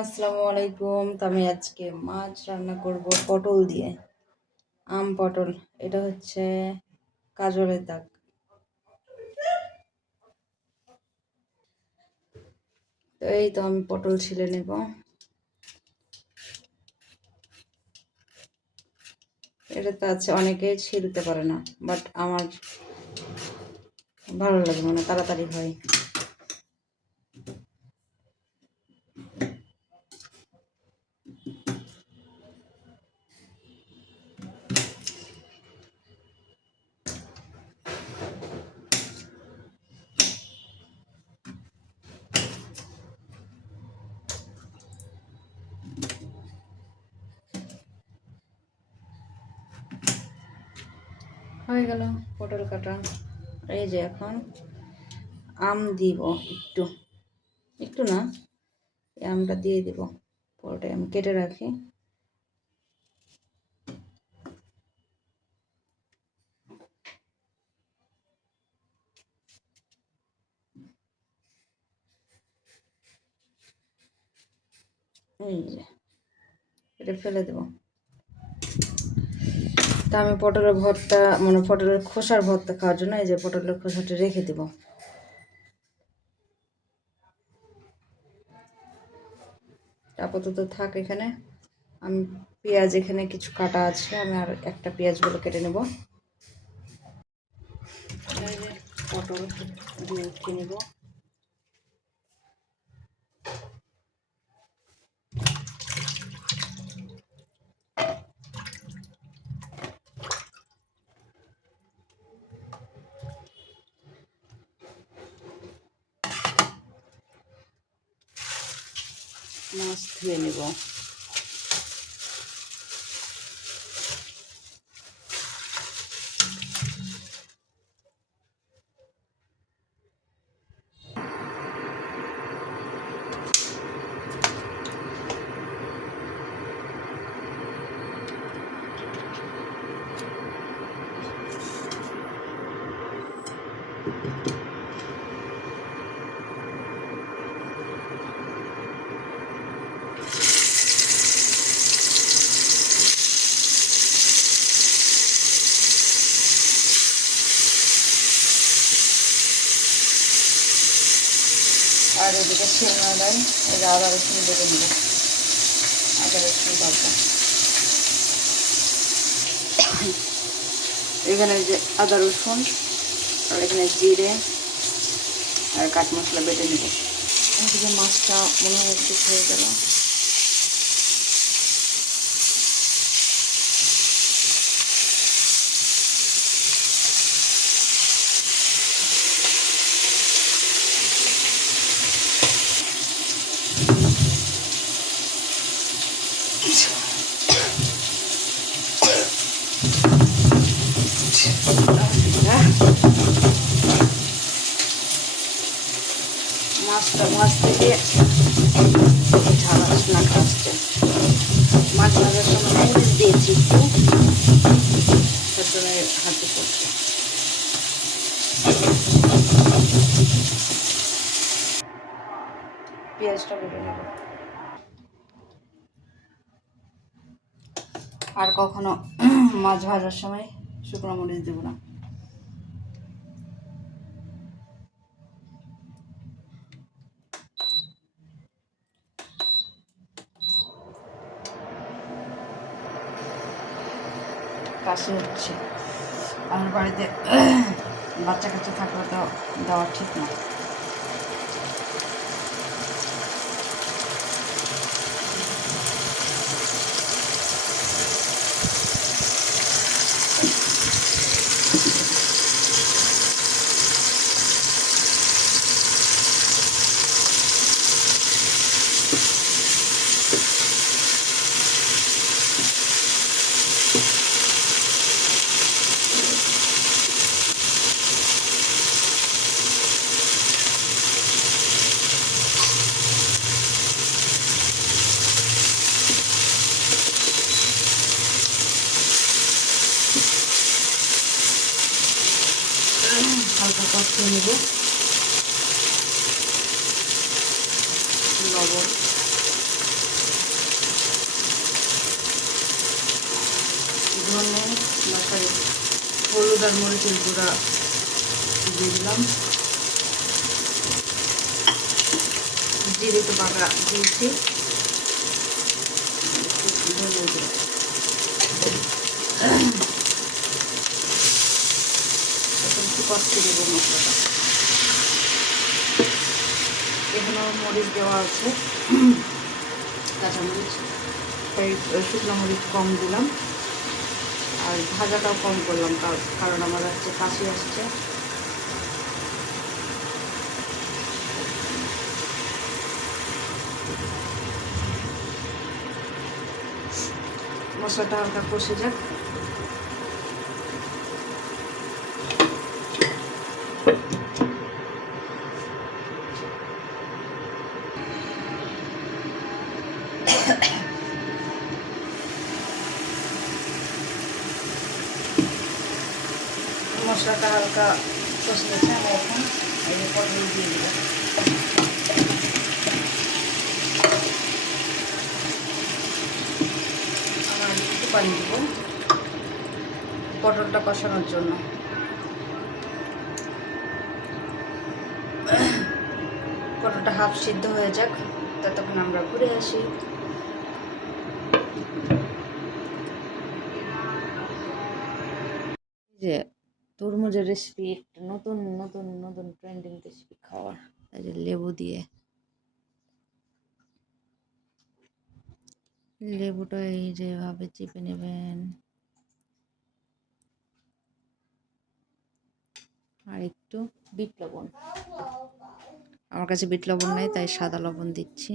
আসসালামু আলাইকুম। তো আমি আজকে মাছ রান্না করব পটল দিয়ে। পটল, এটা হচ্ছে কাজলের দাগ। তো এই তো আমি পটল ছিলে নেব। এটা তো আছে, অনেকেই ছিলতে পারে না, বাট আমার ভালো লাগে, মানে তাড়াতাড়ি হয়। হয়ে গেল পটল কাটা। এই যে এখন দিব একটু, একটু না, এই আমটা দিয়ে দিব। পরোটায় আমি কেটে রাখি। এই যে এটা ফেলে দেব। তা আমি পটলের ভর্তা, মানে পটলের খোসার ভর্তা খাওয়ার জন্য এই যে পটলের খোসাটা রেখে দেব। আপাতত থাক এখানে। আমি পেঁয়াজ এখানে কিছু কাটা আছে, আমি আর একটা পেঁয়াজগুলো কেটে নেব। পটল দিয়ে উঠিয়ে নেব। মাছ ধুয়ে নেব। আর এদিকে শিলনোড়ায় এই যে আদা রসুন বেটে নেব। আদা রসুন বাটা, এখানে যে আদা রসুন, আর এখানে জিরে আর কাঠ মশলা বেটে নেব। এদিকে মাছটা মনে হয় একটু হয়ে গেল। মাছ থেকে ঝাল আসনাটা আসছে। মাছ ভাজার সময় মরিচ দিয়েছি একটু, তার জন্য হাতে পড়ছে। পেঁয়াজটা বেটে নেব। আর কখনো মাছ ভাজার সময় শুকনো মরিচ দেব না। কাশি হচ্ছে, আমার বাড়িতে বাচ্চা কাচ্চা থাকলে তো দেওয়া ঠিক না। হালকা কষিয়ে নেব। লবণ, হলুদ আর মরিচের গুঁড়া দিয়ে দিলাম, জিরে তো বাটা দিয়েছি, একটু কষতে দেবো মশলাটা। এখানেও মরিচ দেওয়া আছে, কাঁচামরিচ, তাই শুকনো মরিচ কম দিলাম, আর ভাজাটাও কম করলাম কারণ আমার হচ্ছে কাশি আসছে। মশলাটা হালকা কষে যাক। মশলাটা হালকা কষে গেছে, আমি এখন এই যে পটল দিয়ে দেবো। আমার একটু পানি দেব পটলটা কষানোর জন্য। পটলটা হাফ সিদ্ধ হয়ে যাক, ততক্ষণ আমরা ঘুরে আসি। যে তরমুজের রেসিপি, একটা নতুন নতুন নতুন ট্রেন্ডিং রেসিপি খাওয়ার, এই যে লেবু দিয়ে, লেবুটা এই যেভাবে চিপে নেবেন, আর একটু বিট লবণ, আমার কাছে বিট লবণ নাই তাই সাদা লবণ দিচ্ছি।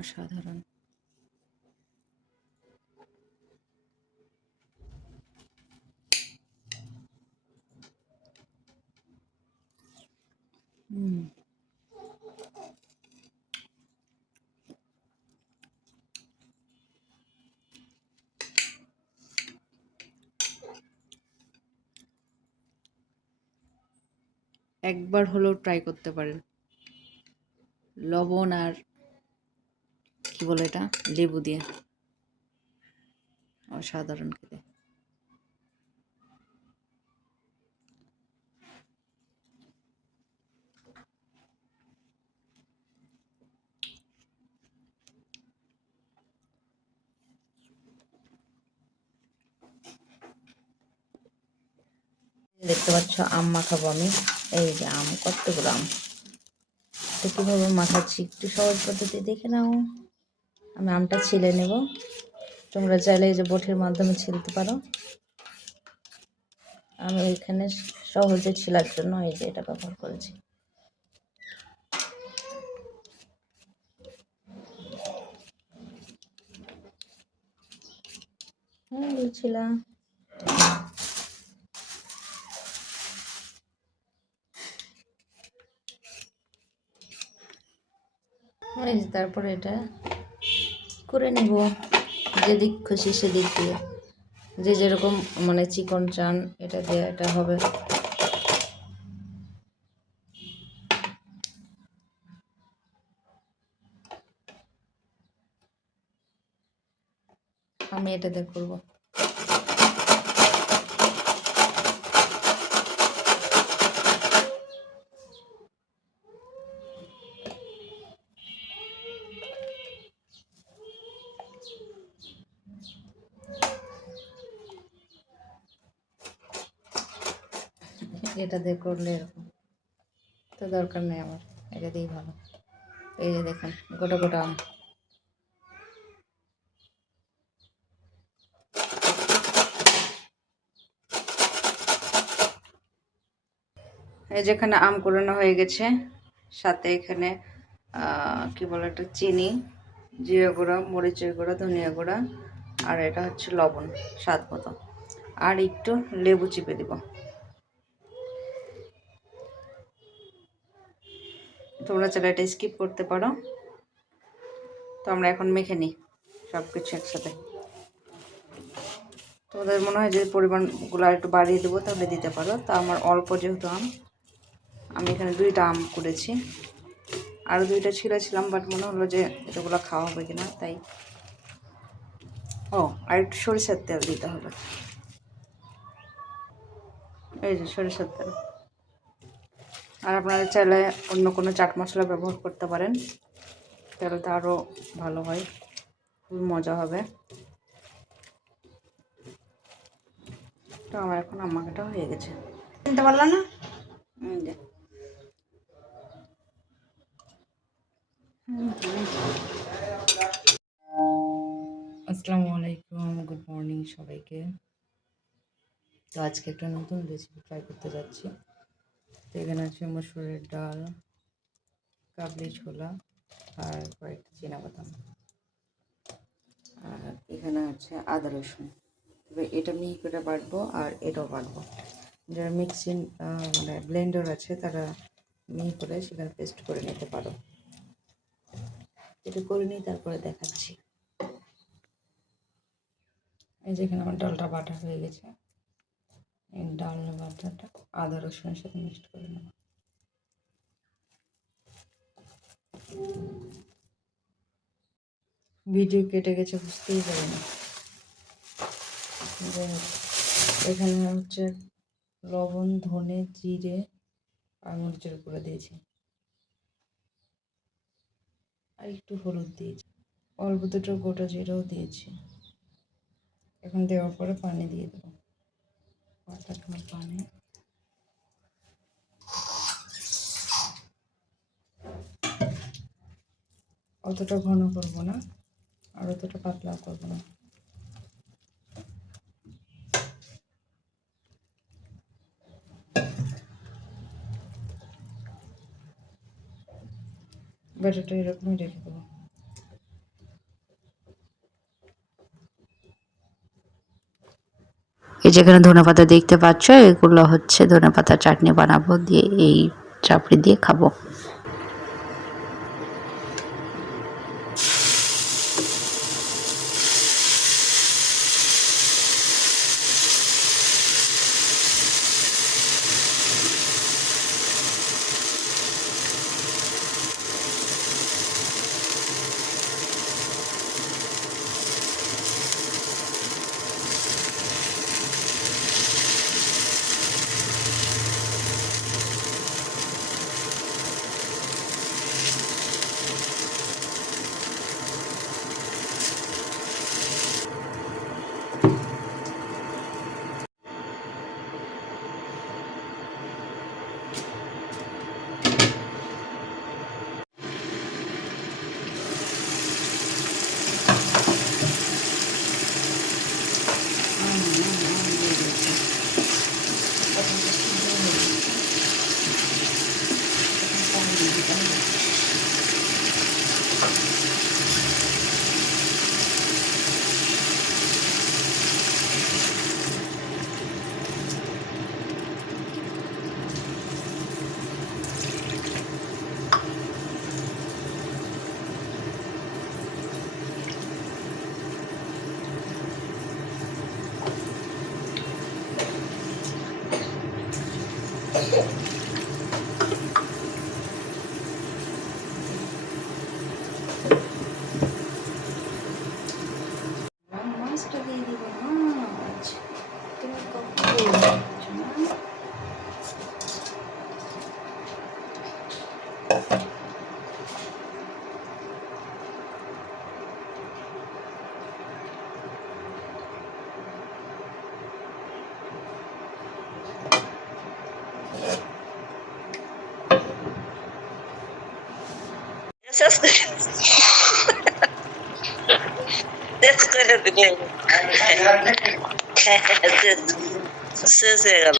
অসাধারণ। একবার হলেও ট্রাই করতে পারেন, লবণ আর কি বলে এটা, লেবু দিয়ে, অসাধারণ খেতে। দেখতে পাচ্ছ আম মাখাবো আমি, এই যে আম, কতগুলো আম, তো কীভাবে মাখাচ্ছি একটু সহজ পদ্ধতি দেখে নাও। আমি আমটা ছিলে নেব, তোমরা চাইলে এই যে বটির মাধ্যমে ছিলতে পারো। আমি এখানে সহজে ছিলার জন্য এই যে এটা ব্যবহার করেছি। বলছিলাম তারপরে এটা করে নেব যেদিক খুশি সেদিক দিয়ে, যে যেরকম মানে চিকন চান এটা দিয়ে এটা হবে। আমি এটা দিয়ে করবো। এটা দিয়ে করলে এরকম তো দরকার নেই আমার, এটা দিয়েই ভালো। এই যে দেখুন গোটা গোটা আম, এই যেখানে আম কুড়ানো হয়ে গেছে, সাথে এখানে কি বলে একটা চিনি, জিরে গুঁড়া, মরিচের গুঁড়া, ধনিয়া গুঁড়া, আর এটা হচ্ছে লবণ স্বাদ মতো, আর একটু লেবু চিপে দিব। তোমরা চাইলে এটা স্কিপ করতে পারো। তো আমরা এখন মেখে নিই সব কিছু একসাথে। তোমাদের মনে হয় যে পরিমাণগুলো একটু বাড়িয়ে দেবো তাহলে দিতে পারো, তা আমার অল্প যেহেতু আম, আমি এখানে 2টা আম করেছি, আরও 2টা ছিঁড়েছিলাম, বাট মনে হলো যে এটাগুলো খাওয়া হবে কিনা তাই ও আর একটু সরিষার তেল দিতে হবে, এই যে সরিষার তেল। আর আপনারা চাইলে অন্য কোনো চাট মশলা ব্যবহার করতে পারেন, তেলটা আরও ভালো হয়, খুব মজা হবে। তো আমার এখন আম্মাকাটা হয়ে গেছে, চিনতে পারলাম না। যে আসসালামু আলাইকুম, গুড মর্নিং সবাইকে। তো আজকে একটা নতুন রেসিপি ট্রাই করতে যাচ্ছি। তো এখানে আছে মসুরের ডাল, কাবলি ছোলা আর কয়েকটা চিনাবাদাম, আর এখানে আছে আদা রসুন। তবে এটা মিহি করে বাটবো আর এটাও বাটবো। যারা মিক্সিং মানে ব্লেন্ডার আছে তারা মিহি করে সেখানে পেস্ট করে নিতে পারো। এটা করে নিই, তারপরে দেখাচ্ছি। এই যেখানে আমার ডালটা বাটা হয়ে গেছে, এই ডাল বাটাটা আদা রসুনের সাথে মিক্সড করে নেব। ভিডিও কেটে গেছে, বুঝতেই পারিনি। এখানে হচ্ছে লবণ, ধনে, জিরে আর মরিচের গুঁড়ো দিয়েছি, আর একটু হলুদ দিয়েছি, অল্প দুটো গোটা জিরেও দিয়েছি। এখন দেওয়ার পরে পানি দিয়ে দেবো, পানি। অতটা ঘন করবো না আর অতটা পাতলা করবো না। ব্যাটারটা এরকমই রেখে দেবো। এই যেখানে ধনেপাতা দেখতে পাচ্ছ, এগুলো হচ্ছে ধনেপাতা চাটনি বানাবো, দিয়ে এই চাপড়ি দিয়ে খাবো। মাছটা দিয়ে দিব, মাছ তুমি শেষ করে দিলে শেষ হয়ে গেল।